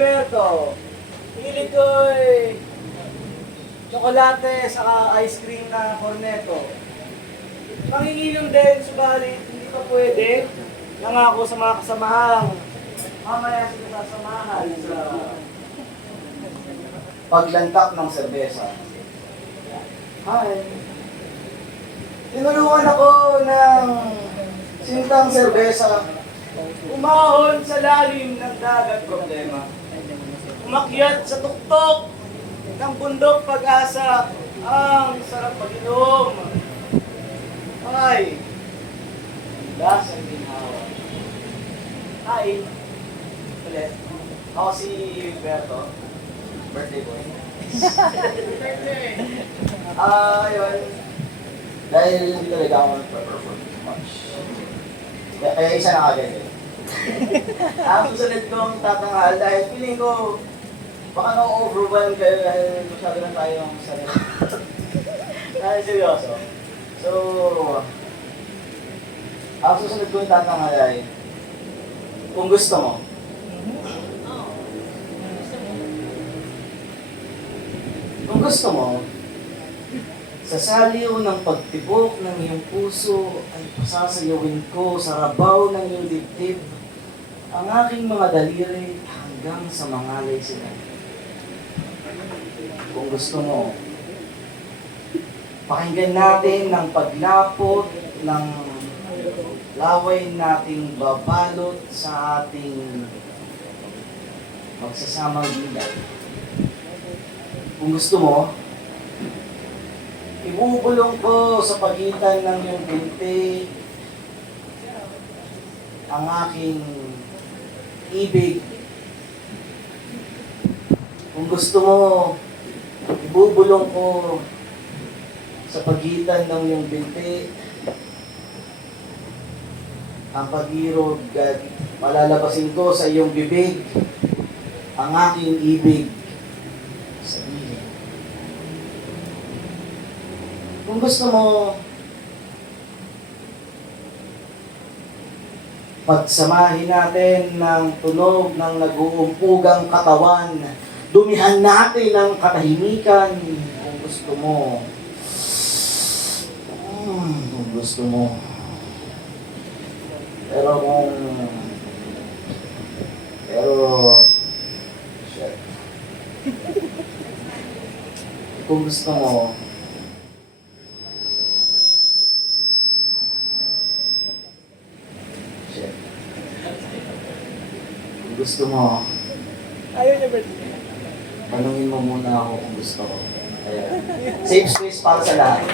Berto. Hilig ko'y tsokolate saka ice cream na cornetto. Manginginom din, subalit hindi pa pwede. Nangako sa mga kasamahang mamaya sila sasamahan sa paglantak ng serbesa. Hi! Tinulungan ako ng sintang serbesa. Umahon sa lalim ng dagat problema. Umakyat sa tuktok ng bundok pag-asa. Ang sarap pag-inom. Ay, lasang ginhawa. Hi. Ulit. Ako si Berto. Birthday boy. Yun. Dahil hindi talaga ako nag-perform much. Kaya isa na agad eh. Ang susunod kong tatanghal dahil feeling ko baka na-overwhelm kayo dahil masyado na tayong sarili. Dahil seryoso. So, ang susunod kong tatanghal ay kung gusto mo. Kung gusto mo, sa saliw ng pagtibok ng iyong puso ay pasasayawin ko sa rabaw ng iyong dibdib ang aking mga daliri hanggang sa mangalay sila. Kung gusto mo, pakinggan natin ng paglapot ng laway nating babalot sa ating magsasamang bilang. Kung gusto mo, ibubulong ko sa pagitan ng iyong binti ang aking ibig. Kung gusto mo, ibubulong ko sa pagitan ng iyong binti ang pag-irog at malalabasin ko sa iyong bibig ang aking ibig. Sabihin. Kung gusto mo, pagsamahin natin ng tunog ng nag-uumpugang katawan, dumihan natin ang katahimikan. Kung gusto mo, kung gusto mo. Shit. Kung gusto mo, kung gusto mo, Ayaw niya birthday. tanungin mo muna ako kung gusto ko. Kaya, safe space para sa lahat.